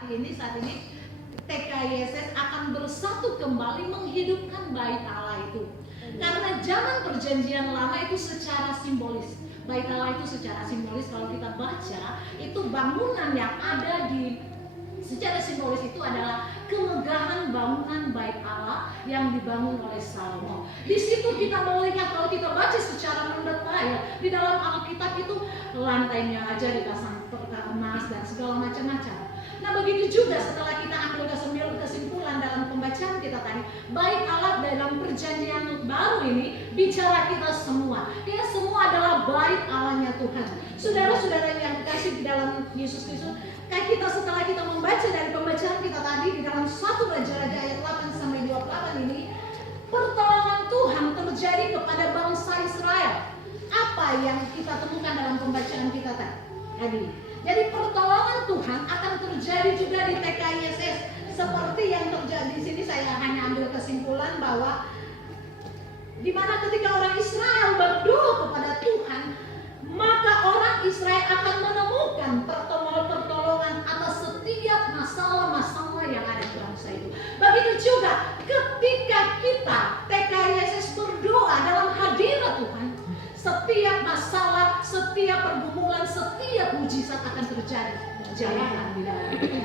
saat ini TKISS akan bersatu kembali menghidupkan bait Allah itu. Karena zaman perjanjian lama itu secara simbolis. Bait Allah itu secara simbolis, kalau kita baca itu bangunan yang ada di secara simbolis itu adalah kemegahan bangunan bait Allah yang dibangun oleh Salomo. Di situ kita melihat, kalau kita baca secara mendetail di dalam Alkitab itu lantainya aja dipasang emas dan segala macam-macam. Nah begitu juga setelah kita ambil kesimpulan dalam pembacaan kita tadi, bait Allah dalam perjanjian baru ini bicara kita semua. Kita semua adalah bait Allahnya Tuhan. Saudara-saudara yang dikasih di dalam Yesus Kristus, kayak kita setelah kita membaca dari pembacaan kita tadi di dalam 1 Raja-Raja ayat 8 sampai 28 ini, pertolongan Tuhan terjadi kepada bangsa Israel. Apa yang kita temukan dalam pembacaan kita tadi? Jadi pertolongan Tuhan akan terjadi juga di TKISS. Seperti yang terjadi di sini, saya hanya ambil kesimpulan bahwa di mana ketika orang Israel berdoa kepada Tuhan, maka orang Israel akan menemukan pertolongan atas setiap masalah-masalah yang ada di bangsa itu. Begitu juga ketika kita TKISS berdoa dalam hadirat Tuhan, setiap masalah, setiap pergumulan, setiap mujizat akan terjadi berjalanan di dalam hidup.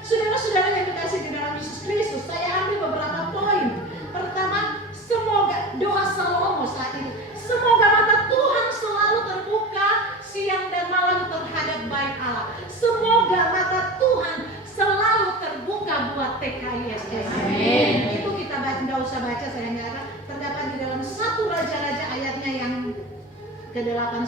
Saudara-saudara yang dikasih di dalam Yesus Kristus, saya ambil beberapa poin. Pertama, semoga doa Salomo saat ini, semoga mata Tuhan selalu terbuka siang dan malam terhadap bait Allah. Semoga mata Tuhan selalu terbuka buat TKISS. Amin. Itu kita tidak usah baca, saya nyatakan terdapat di dalam 1 Raja-Raja ayatnya yang ke-8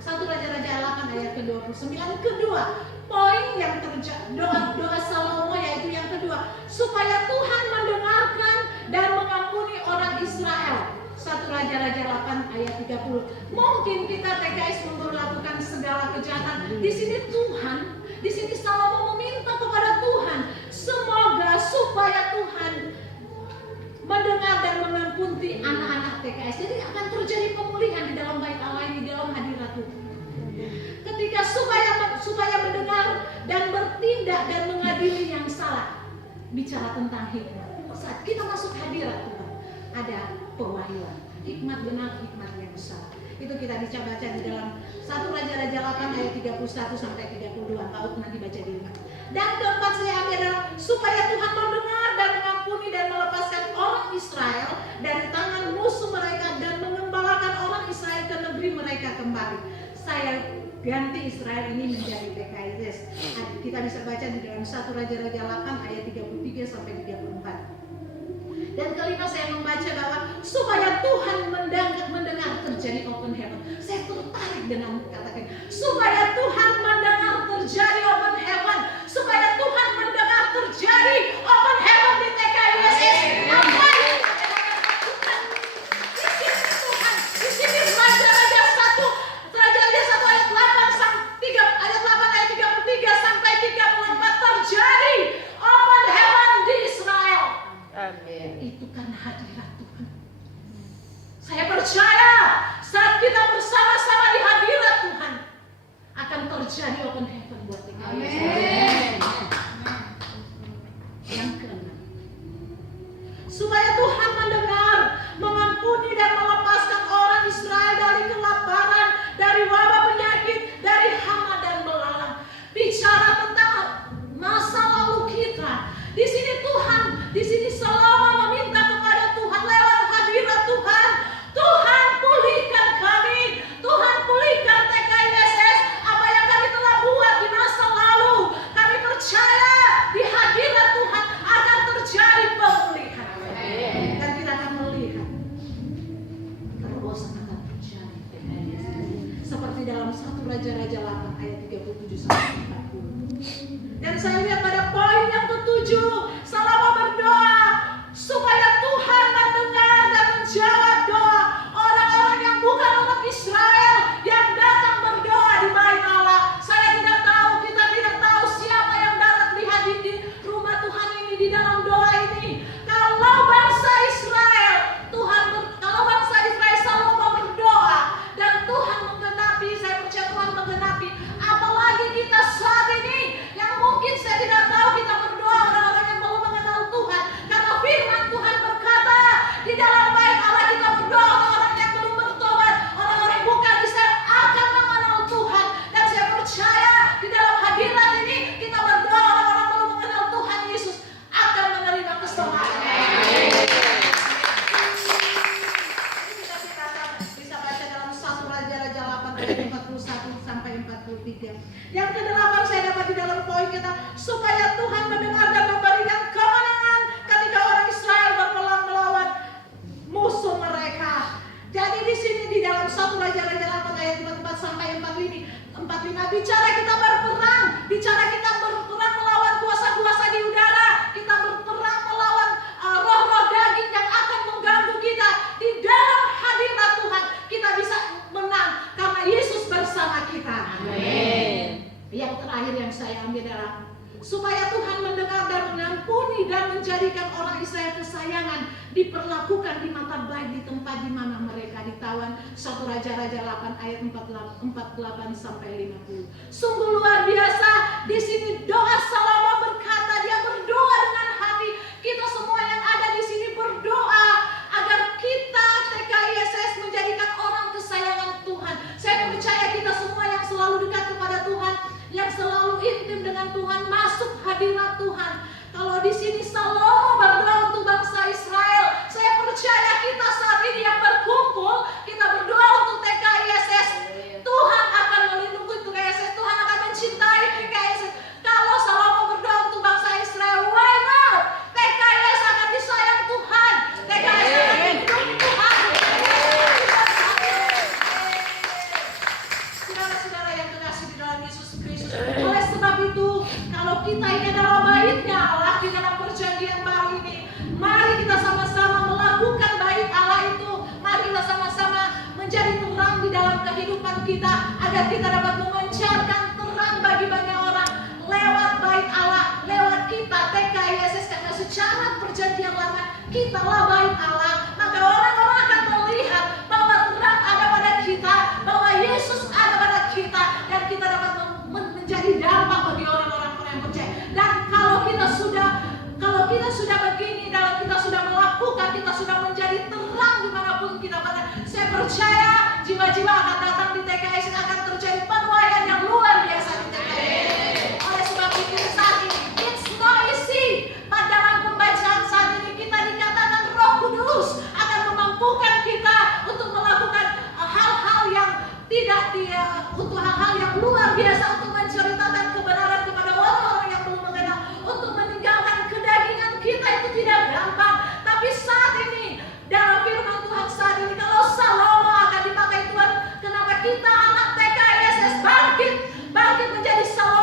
1 Raja-Raja 8 ayat ke-29. Kedua, poin yang terjadi doa Salomo yaitu yang kedua, supaya Tuhan mendengarkan dan mengampuni orang Israel. 1 Raja-Raja 8 ayat 30. Mungkin kita TKS memperlakukan segala kejahatan. Di sini Tuhan, di sini Salomo meminta kepada Tuhan, semoga supaya Tuhan mendengar dan mengampuni anak-anak TKS. Jadi akan terjadi pemulihan di dalam bait Allah ini, di dalam hadirat Tuhan. Ketika supaya mendengar dan bertindak dan mengadili yang salah. Bicara tentang hikmat. Saat kita masuk hadirat Tuhan, ada pewahyuan. Hikmat benar, hikmat yang besar. Itu kita baca di dalam 1 Raja-Raja 8 ayat 31 sampai 32. Paut nanti baca di rumah. Dan keempat saya ambil adalah supaya Tuhan mendengar dan mengampuni dan melepaskan orang Israel dari tangan musuh mereka dan mengembalakan orang Israel ke negeri mereka kembali. Saya ganti Israel ini menjadi TKISS. Kita bisa baca di dalam 1 Raja-Raja 8 ayat 33 sampai 34. Dan kelima saya membaca bahwa supaya Tuhan mendengar terjadi open heaven. Saya tertarik dengan kata-kata supaya Tuhan mendengar terjadi open heaven. Supaya Tuhan mendengar terjadi open heaven di TKISS. Apa yang di sini Tuhan, di sini Raja-Raja 1 ayat 8 ayat 33 sampai 34 terjadi open heaven di Israel. Amin. Itu kan hadirat Tuhan. Saya percaya saat kita bersama-sama di hadirat Tuhan akan terjadi open heaven buat kita. Amin. Yang keenam, supaya Tuhan mendengar, mengampuni dan melepaskan orang Israel dari kelaparan, dari wabah penyakit, dari hama dan belalang. Bicara tentang masa lalu kita. Di sini Tuhan, di sini Salomo meminta kepada Tuhan lewat hadirat Tuhan. Tuhan pulihkan kami, Tuhan pulihkan TKISS. Apa yang kami telah buat di masa lalu, kami percaya di hadirat Tuhan akan terjadi pemulihan. Dan kita akan melihat terobosan akan terjadi. Seperti dalam 1 Raja-Raja 8 ayat 37 sampai 40. Dan saya lihat pada poin yang ketujuh, Salomo berdoa supaya Tuhan mendengar dan menjawab doa orang-orang yang bukan orang Israel yang datang berdoa di bait Allah. Saya tidak tahu, kita tidak tahu siapa yang datang di rumah Tuhan ini, di dalam doa ini. Kalau bangsa Israel, kalau bangsa Israel Salomo berdoa dan Tuhan menggenapi, saya percaya Tuhan menggenapi. Apalagi kita saat ini yang mungkin saudara, supaya Tuhan mendengar dan mengampuni dan menjadikan orang Israel kesayangan, diperlakukan di mata baik di tempat di mana mereka ditawan. 1 Raja-Raja 8 ayat 48 sampai 50. Sungguh luar biasa. Di sini doa Salomo berkata, dia berdoa dengan hati. Kita semua yang ada di sini berdoa agar kita TKISS menjadikan orang kesayangan Tuhan. Saya percaya kita semua yang selalu dekat kepada Tuhan, yang selalu intim dengan Tuhan, masuk hadirat Tuhan. Kalau di sini Salomo berdoa untuk bangsa Israel, saya percaya kita saat ini yang berkumpul, kita berdoa untuk TKISS. Tuhan akan melindungi TKISS, Tuhan akan mencintai TKISS. Kalau Salomo berdoa untuk bangsa Israel, why not? TKISS akan disayang Tuhan, TKISS akan dilindungi Tuhan. Saudara-saudara yang terkasih di dalam Yesus Kristus, oleh sebab itu, kalau kita ini adalah baitnya Allah di dalam perjanjian baru ini, mari kita sama-sama melakukan bait Allah itu. Mari kita sama-sama menjadi terang di dalam kehidupan kita, agar kita dapat memancarkan terang bagi banyak orang lewat bait Allah, lewat kita TKISS. Karena secara perjanjian lama kita lah bait Allah, maka orang-orang akan melihat bahwa terang ada pada kita, bahwa Yesus ada pada kita, dan kita dapat menjadi dampak bagi orang-orang yang percaya. Dan kalau kita sudah begini, dalam kita sudah melakukan, kita sudah menjadi terang dimanapun kita berada, saya percaya jiwa-jiwa akan datang di TKISS, akan terjadi penuaian yang luar biasa di TKISS. Oleh sebab itu saat ini it's not easy. Dalam pembacaan saat ini kita dikatakan Roh Kudus akan memampukan kita untuk melakukan hal-hal yang untuk hal-hal yang luar biasa, untuk menceritakan kebenaran kepada orang-orang yang belum mengenal, untuk meninggalkan kedagingan kita itu tidak gampang. Tapi saat ini dalam firman Tuhan saat ini, kalau Salomo akan dipakai Tuhan, kenapa kita anak TKISS bangkit menjadi Salomo